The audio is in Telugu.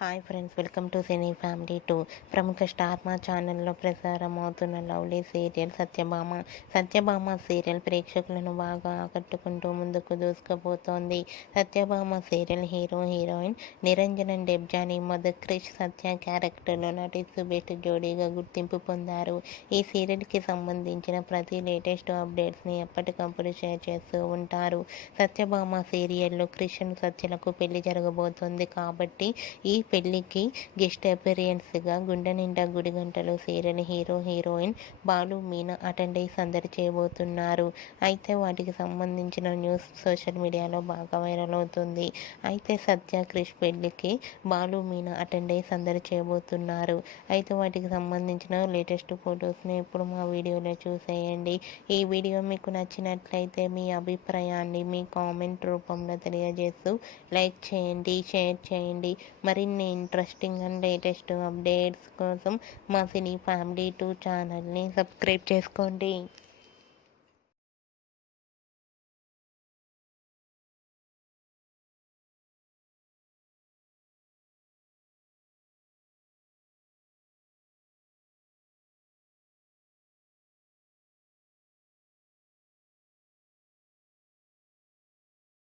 Hi friends, welcome to cine family 2. ప్రముఖ స్టార్ మా ఛానల్లో ప్రసారం అవుతున్న లవ్లీ సీరియల్ సత్యభామ సీరియల్ ప్రేక్షకులను బాగా ఆకట్టుకుంటూ ముందుకు దూసుకుపోతోంది. Satyabhama serial heroine Niranjan Debjani mother Krish Satya క్యారెక్టర్లో నటిస్తూ బెస్ట్ జోడీగా గుర్తింపు పొందారు. ఈ సీరియల్కి సంబంధించిన ప్రతి లేటెస్ట్ అప్డేట్స్ని ఎప్పటికప్పుడు షేర్ చేస్తూ ఉంటారు. సత్యభామ సీరియల్లో క్రిష్ సత్యలకు పెళ్లి జరగబోతోంది కాబట్టి ఈ పెళ్లికి గెస్ట్ అపీరియన్స్గా Gunde Ninda Gudigantalu serial heroine Balu Meena attend అయి సందడి చేయబోతున్నారు. అయితే వాటికి సంబంధించిన న్యూస్ సోషల్ మీడియాలో బాగా వైరల్ అవుతుంది. అయితే సత్య క్రిష్ పెళ్లికి బాలు మీనా అటెండ్ అయి సందడి చేయబోతున్నారు. అయితే వాటికి సంబంధించిన లేటెస్ట్ ఫొటోస్ని ఇప్పుడు మా వీడియోలో చూసేయండి. ఈ వీడియో మీకు నచ్చినట్లయితే మీ అభిప్రాయాన్ని మీ కామెంట్ రూపంలో తెలియజేస్తూ లైక్ చేయండి, షేర్ చేయండి. మరిన్ని ఇంట్రెస్టింగ్ అండ్ లేటెస్ట్ అప్డేట్స్ కోసం మా సినీ ఫ్యామిలీ 2 ఛానల్ని సబ్స్క్రైబ్ చేసుకోండి.